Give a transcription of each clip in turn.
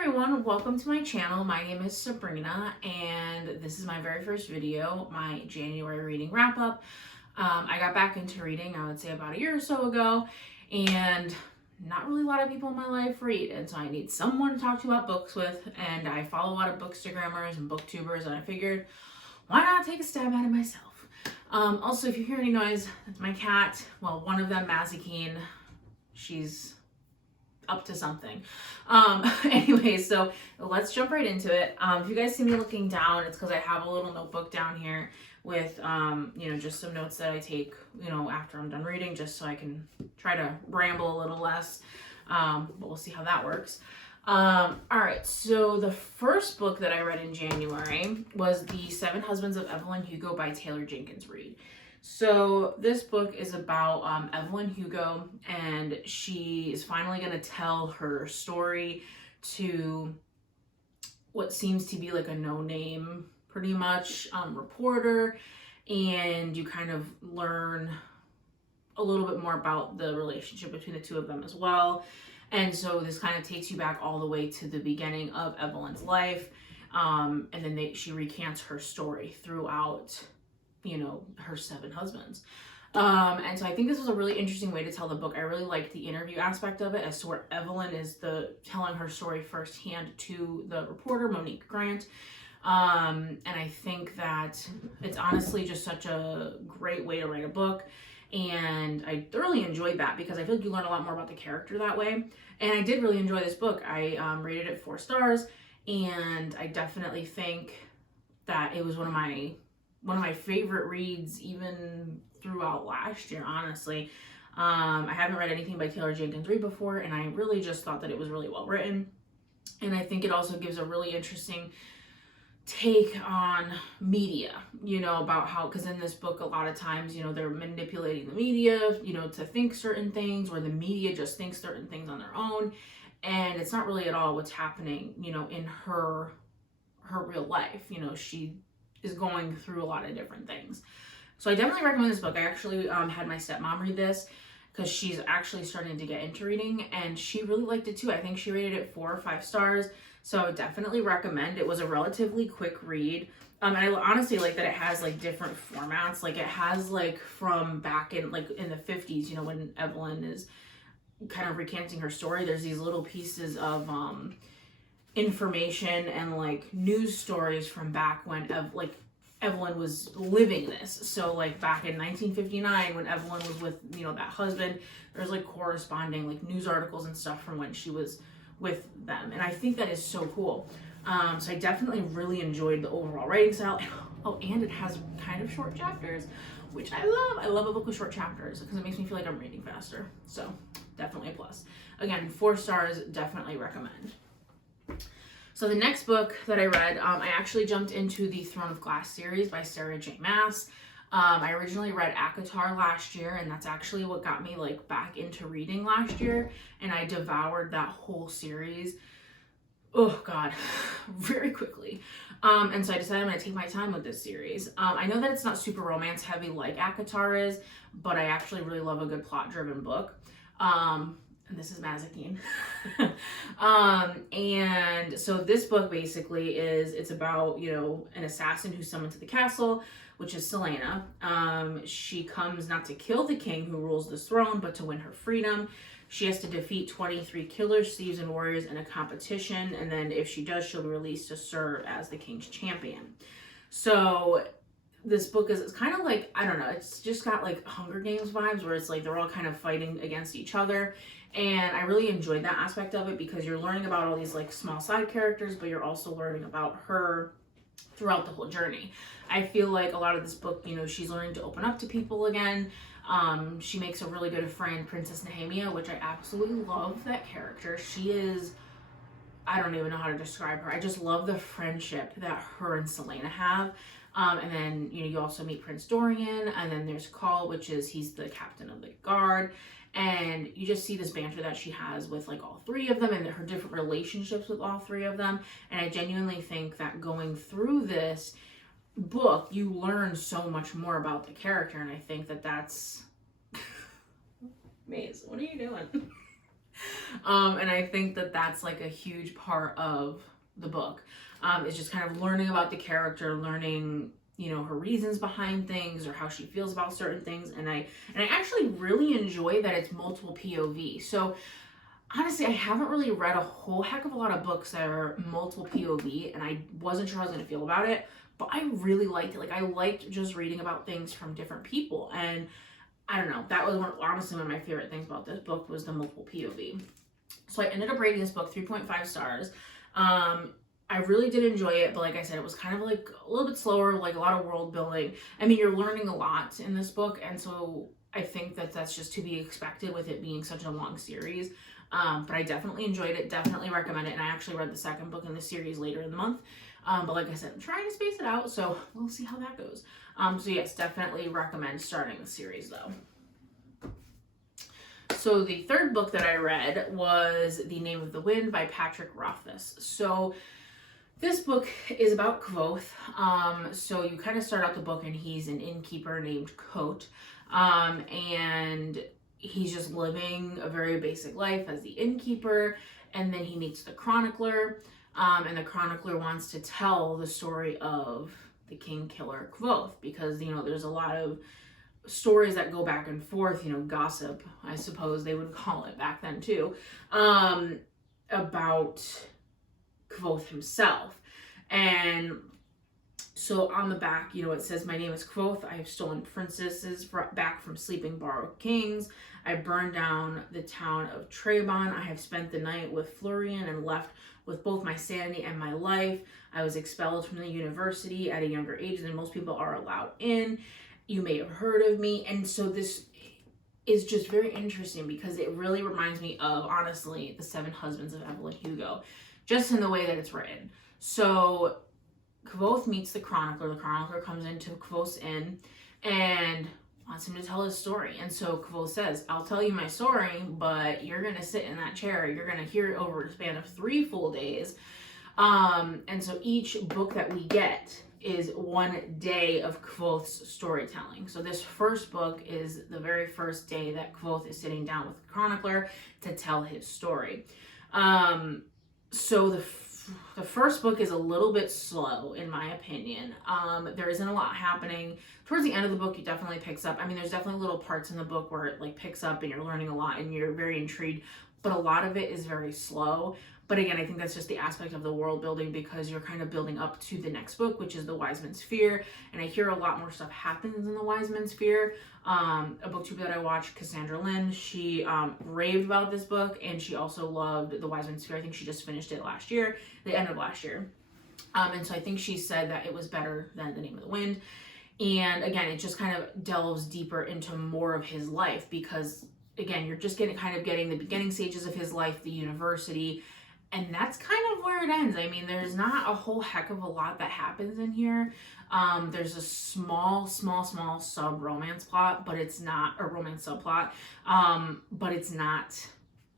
everyone, welcome to my channel. My name is Sabrina and this is my very first video, my January reading wrap up. I got back into reading, I would say about a year or so ago, and not really a lot of people in my life read, and so I need someone to talk to about books with, and I follow a lot of bookstagrammers and booktubers, and I figured, why not take a stab at it myself? Also, if you hear any noise, that's my cat. Well, one of them, Maas, she's up to something. Anyway, so let's jump right into it. If you guys see me looking down, it's because I have a little notebook down here with, just some notes that I take, after I'm done reading, just so I can try to ramble a little less. But we'll see how that works. All right, so the first book that I read in January was The Seven Husbands of Evelyn Hugo by Taylor Jenkins Reid. So this book is about Evelyn Hugo, and she is finally going to tell her story to what seems to be like a no-name, pretty much, reporter, and you kind of learn a little bit more about the relationship between the two of them as well. And so this kind of takes you back all the way to the beginning of Evelyn's life, and then she recants her story throughout her seven husbands. And so I think this was a really interesting way to tell the book. I really liked the interview aspect of it, as to where Evelyn is telling her story firsthand to the reporter, Monique Grant. And I think that it's honestly just such a great way to write a book. And I thoroughly enjoyed that because I feel like you learn a lot more about the character that way. And I did really enjoy this book. I rated it 4 stars, and I definitely think that it was one of my favorite reads even throughout last year, honestly. I haven't read anything by Taylor Jenkins Reid before, and I really just thought that it was really well written. And I think it also gives a really interesting take on media, about how, because in this book a lot of times, they're manipulating the media, to think certain things, or the media just thinks certain things on their own, and it's not really at all what's happening, in her real life. She is going through a lot of different things. So I definitely recommend this book. I actually had my stepmom read this because she's actually starting to get into reading, and she really liked it too. I think she rated it 4 or 5 stars. So I would definitely recommend. It was a relatively quick read. And I honestly like that it has like different formats. Like it has like from back in the 50s, when Evelyn is kind of recanting her story, there's these little pieces of information and like news stories from back when Evelyn was living this. So like back in 1959 when Evelyn was with that husband, there's like corresponding like news articles and stuff from when she was with them, and I think that is so cool. So I definitely really enjoyed the overall writing style. Oh, and it has kind of short chapters, which I love. I love a book with short chapters because it makes me feel like I'm reading faster. So definitely a plus. Again, 4 stars, definitely recommend. So the next book that I read, I actually jumped into the Throne of Glass series by Sarah J. Maas. I originally read ACOTAR last year, and that's actually what got me like back into reading last year, and I devoured that whole series, oh god, very quickly. And so I decided I'm going to take my time with this series. I know that it's not super romance heavy like ACOTAR is, but I actually really love a good plot driven book. And this is Maas. And so this book basically it's about, an assassin who's summoned to the castle, which is Selena. She comes not to kill the king who rules this throne, but to win her freedom. She has to defeat 23 killers, thieves, and warriors in a competition, and then if she does, she'll be released to serve as the king's champion. So this book it's kind of like, I don't know, it's just got like Hunger Games vibes, where it's like they're all kind of fighting against each other. And I really enjoyed that aspect of it because you're learning about all these like small side characters, but you're also learning about her throughout the whole journey. I feel like a lot of this book, she's learning to open up to people again. She makes a really good friend, Princess Nehemia, which I absolutely love that character. She is, I don't even know how to describe her. I just love the friendship that her and Selena have. And then, you also meet Prince Dorian, and then there's Call, he's the captain of the guard. And you just see this banter that she has with like all 3 of them, and her different relationships with all 3 of them. And I genuinely think that going through this book, you learn so much more about the character, and I think that that's Maze, what are you doing? And I think that that's like a huge part of the book. Is just kind of learning about the character, learning, you know, her reasons behind things or how she feels about certain things. And I actually really enjoy that it's multiple POV. So honestly, I haven't really read a whole heck of a lot of books that are multiple POV, and I wasn't sure how I was going to feel about it, but I really liked it. Like, I liked just reading about things from different people, and I don't know, that was honestly one of my favorite things about this book was the multiple POV. So I ended up rating this book 3.5 stars. I really did enjoy it, but like I said, it was kind of like a little bit slower, like a lot of world building. I mean, you're learning a lot in this book, and so I think that that's just to be expected with it being such a long series. But I definitely enjoyed it, definitely recommend it, and I actually read the second book in the series later in the month. But like I said, I'm trying to space it out, so we'll see how that goes. So yes, definitely recommend starting the series though. So the third book that I read was The Name of the Wind by Patrick Rothfuss. So this book is about Kvothe. So you kind of start out the book and he's an innkeeper named Kote. And he's just living a very basic life as the innkeeper. And then he meets the chronicler. And the chronicler wants to tell the story of the king killer Kvothe, because, you know, there's a lot of stories that go back and forth, you know, gossip, I suppose they would call it back then too, about Kvothe himself. And so on the back, you know, it says, "My name is Kvothe. I have stolen princesses back from sleeping borrowed kings. I burned down the town of Trebon. I have spent the night with Florian and left with both my sanity and my life. I was expelled from the university at a younger age than most people are allowed in. You may have heard of me." And so this is just very interesting because it really reminds me of, honestly, The Seven Husbands of Evelyn Hugo, just in the way that it's written. So Kvothe meets the chronicler. The chronicler comes into Kvothe's inn and wants him to tell his story. And so Kvothe says, "I'll tell you my story, but you're going to sit in that chair. You're going to hear it over a span of 3 full days." And so each book that we get is 1 day of Kvothe's storytelling. So this first book is the very first day that Kvothe is sitting down with the chronicler to tell his story. So the first book is a little bit slow, in my opinion. There isn't a lot happening. Towards the end of the book, it definitely picks up. I mean, there's definitely little parts in the book where it like picks up and you're learning a lot and you're very intrigued, but a lot of it is very slow. But again, I think that's just the aspect of the world building, because you're kind of building up to the next book, which is the Wise Man's Fear. And I hear a lot more stuff happens in the Wise Man's Fear. A booktuber that I watched, Cassandra, she raved about this book, and she also loved the Wise Man's Fear. I think she just finished it last year, the end of last year. And so I think she said that it was better than The Name of the Wind. And again, it just kind of delves deeper into more of his life, because again, you're just getting the beginning stages of his life, the university. And that's kind of where it ends. I mean, there's not a whole heck of a lot that happens in here. There's a small sub-romance plot, but it's not a romance subplot. But it's not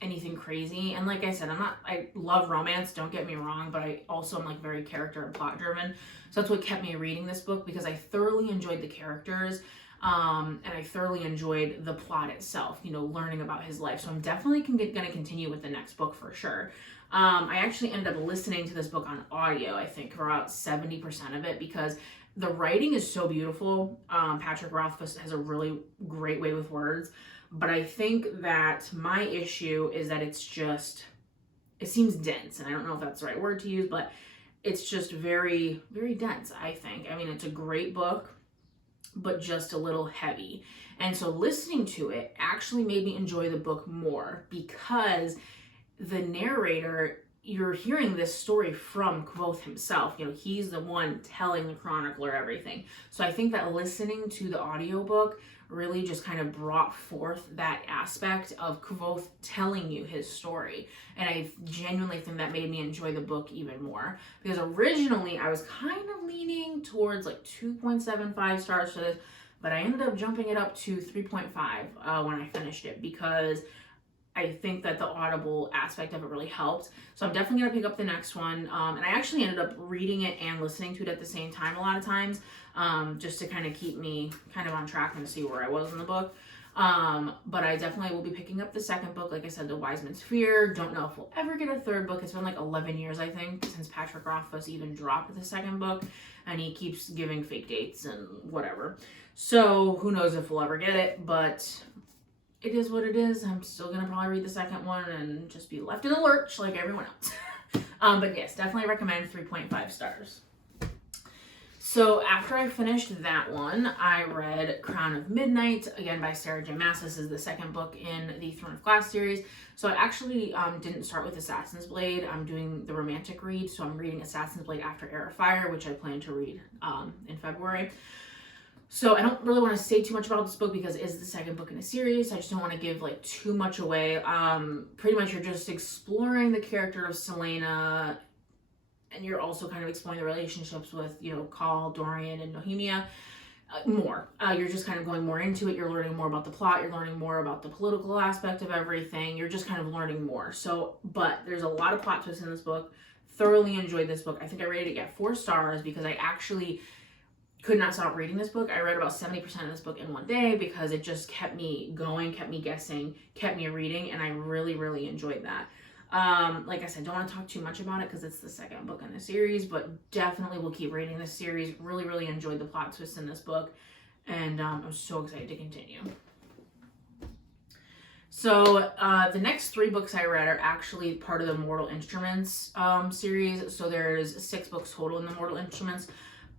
anything crazy. And like I said, I love romance, don't get me wrong, but I also am like very character and plot driven. So that's what kept me reading this book, because I thoroughly enjoyed the characters. And I thoroughly enjoyed the plot itself, you know, learning about his life. So I'm definitely going to continue with the next book for sure. I actually ended up listening to this book on audio, I think, for about 70% of it, because the writing is so beautiful. Patrick Rothfuss has a really great way with words. But I think that my issue is that it seems dense. And I don't know if that's the right word to use, but it's just very, very dense, I think. I mean, it's a great book, but just a little heavy. And so listening to it actually made me enjoy the book more, because the narrator, you're hearing this story from Kvothe himself. You know, he's the one telling the chronicler everything. So I think that listening to the audiobook really just kind of brought forth that aspect of Kvothe telling you his story. And I genuinely think that made me enjoy the book even more, because originally I was kind of leaning towards like 2.75 stars for this, but I ended up jumping it up to 3.5 when I finished it, because I think that the audible aspect of it really helped. So I'm definitely going to pick up the next one. And I actually ended up reading it and listening to it at the same time a lot of times, just to kind of keep me kind of on track and see where I was in the book. But I definitely will be picking up the second book. Like I said, The Wiseman's Fear. Don't know if we'll ever get a third book. It's been like 11 years, I think, since Patrick Rothfuss even dropped the second book, and he keeps giving fake dates and whatever. So who knows if we'll ever get it, but it is what it is. I'm still gonna probably read the second one and just be left in the lurch like everyone else. But yes, definitely recommend, 3.5 stars. So after I finished that one, I read Crown of Midnight, again by Sarah J. Maas. This is the second book in the Throne of Glass series. So I actually didn't start with Assassin's Blade. I'm doing the romantic read, so I'm reading Assassin's Blade after Heir of Fire, which I plan to read in February. So I don't really want to say too much about this book because it is the second book in a series. I just don't want to give like too much away. Pretty much you're just exploring the character of Selena, and you're also kind of exploring the relationships with, you know, Call, Dorian, and Nohemia more. You're just kind of going more into it. You're learning more about the plot. You're learning more about the political aspect of everything. You're just kind of learning more. So, but there's a lot of plot twists in this book. Thoroughly enjoyed this book. I think I rated it at 4 stars because I actually could not stop reading this book. I read about 70% of this book in one day because it just kept me going, kept me guessing, kept me reading, and I really, really enjoyed that. Like I said, don't want to talk too much about it because it's the second book in the series, but definitely will keep reading this series. Really, really enjoyed the plot twists in this book, and I'm so excited to continue. So the next 3 books I read are actually part of the Mortal Instruments series. So there's 6 books total in the Mortal Instruments,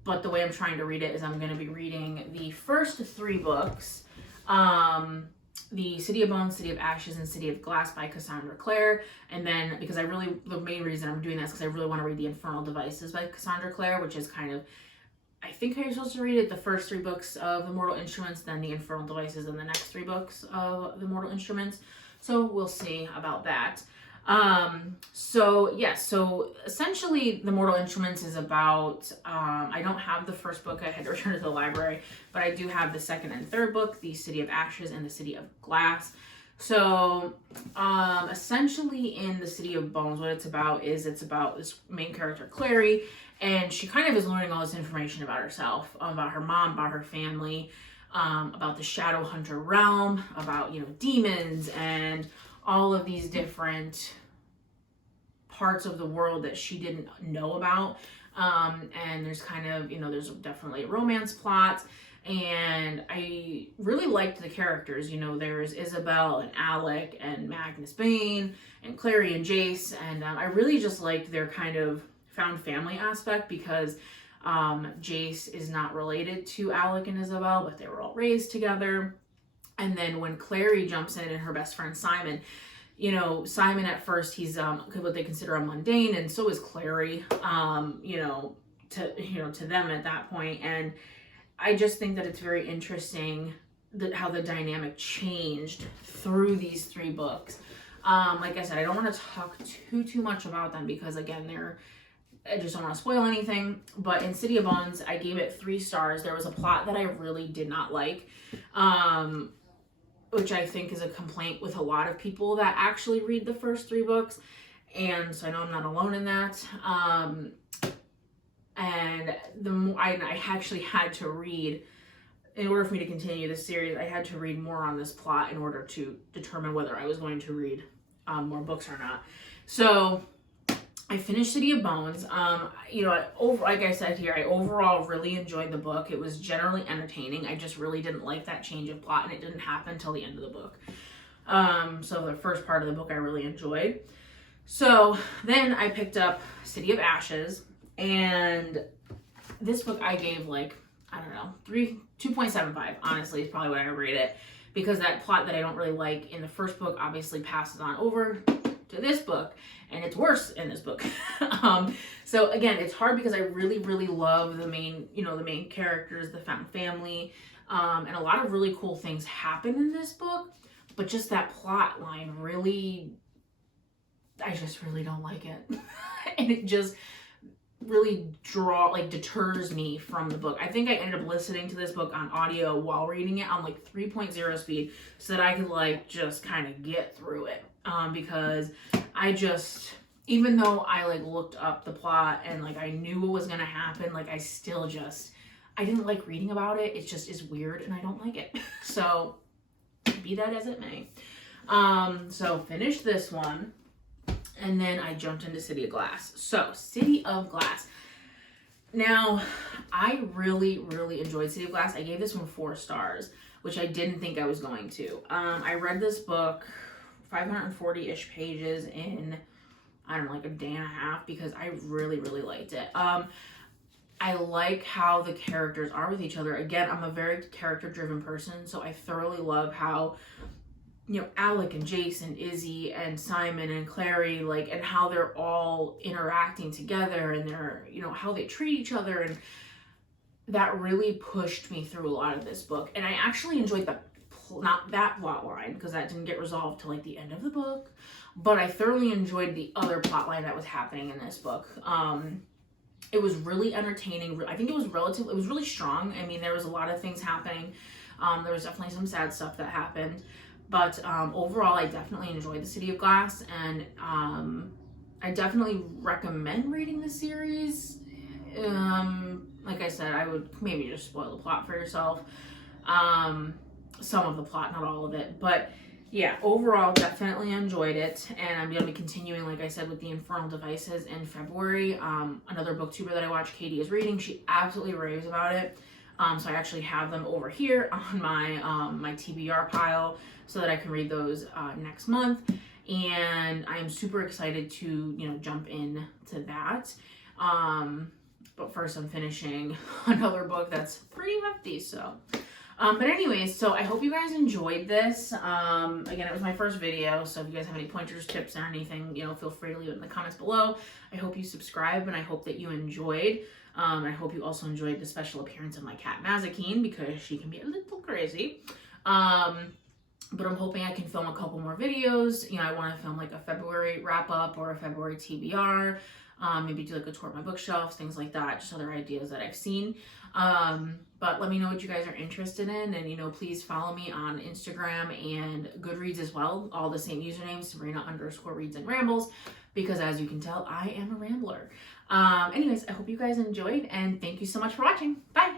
but the way I'm trying to read it is I'm going to be reading the first 3 books. The City of Bones, City of Ashes, and City of Glass by Cassandra Clare. And then, because the main reason I'm doing that is because I really want to read The Infernal Devices by Cassandra Clare, which is kind of, I think you're supposed to read it, the first 3 books of the Mortal Instruments, then The Infernal Devices, and the next 3 books of the Mortal Instruments. So we'll see about that. So essentially the Mortal Instruments is about, I don't have the first book, I had to return to the library, but I do have the second and third book, the City of Ashes and the City of Glass. So, essentially in the City of Bones, what it's about is this main character, Clare, and she kind of is learning all this information about herself, about her mom, about her family, about the Shadow Hunter realm, about, you know, demons, and all of these different parts of the world that she didn't know about. And there's kind of, you know, there's definitely a romance plot. And I really liked the characters. You know, there's Isabel and Alec and Magnus Bane and Clary and Jace. And I really just liked their kind of found family aspect because Jace is not related to Alec and Isabel, but they were all raised together. And then when Clary jumps in and her best friend Simon, you know, Simon at first, he's what they consider a mundane, and so is Clary, to them at that point. And I just think that it's very interesting how the dynamic changed through these 3 books. Like I said, I don't want to talk too much about them because, again, I just don't want to spoil anything. But in City of Bones, I gave it 3 stars. There was a plot that I really did not like, which I think is a complaint with a lot of people that actually read the first 3 books. And so I know I'm not alone in that. And I actually had to read, in order for me to continue this series, I had to read more on this plot in order to determine whether I was going to read more books or not. So I finished City of Bones. Like I said here, I overall really enjoyed the book. It was generally entertaining. I just really didn't like that change of plot, and it didn't happen until the end of the book. So the first part of the book I really enjoyed. So then I picked up City of Ashes, and this book I gave 2.75, honestly, is probably what I rate it, because that plot that I don't really like in the first book obviously passes on over to this book, and it's worse in this book. So again, it's hard because I really, really love the main characters, the found family, and a lot of really cool things happen in this book, but just that plot line I just really don't like it. And it just really deters me from the book. I think I ended up listening to this book on audio while reading it on 3.0 speed so that I could just kind of get through it. Because I just, even though I looked up the plot and I knew what was gonna happen, I still I didn't like reading about it. It just is weird and I don't like it. So be that as it may. So finished this one, and then I jumped into City of Glass. So City of Glass. Now, I really, really enjoyed City of Glass. I gave this one 4 stars, which I didn't think I was going to. I read this book, 540-ish pages in, I don't know, like a day and a half, because I really, really liked it. I like how the characters are with each other. Again, I'm a very character-driven person, so I thoroughly love how, you know, Alec and Jason, Izzy and Simon and Clary, like, and how they're all interacting together, and they're, you know, how they treat each other, and that really pushed me through a lot of this book. And I actually enjoyed not that plot line, because that didn't get resolved till like the end of the book, but I thoroughly enjoyed the other plot line that was happening in this book. It was really entertaining. I think it was really strong. I mean, there was a lot of things happening. There was definitely some sad stuff that happened. But overall, I definitely enjoyed the City of Glass, and I definitely recommend reading the series. Like I said, I would maybe just spoil the plot for yourself. Some of the plot, not all of it. But yeah, overall, definitely enjoyed it. And I'm going to be continuing, like I said, with the Infernal Devices in February. Another booktuber that I watch, Katie, is reading. She absolutely raves about it. So I actually have them over here on my TBR pile, so that I can read those next month. And I am super excited to, you know, jump in to that. But first I'm finishing another book that's pretty hefty, so. But anyways, so I hope you guys enjoyed this. Again, it was my first video, so if you guys have any pointers, tips, or anything, you know, feel free to leave it in the comments below. I hope you subscribe, and I hope that you enjoyed. I hope you also enjoyed the special appearance of my cat Mazakine, because she can be a little crazy. But I'm hoping I can film a couple more videos. You know, I want to film like a February wrap-up or a February TBR. Maybe do like a tour of my bookshelves, things like that. Just other ideas that I've seen. But let me know what you guys are interested in. And, you know, please follow me on Instagram and Goodreads as well. All the same usernames, Sabrina_reads and rambles. Because as you can tell, I am a rambler. Anyways, I hope you guys enjoyed. And thank you so much for watching. Bye!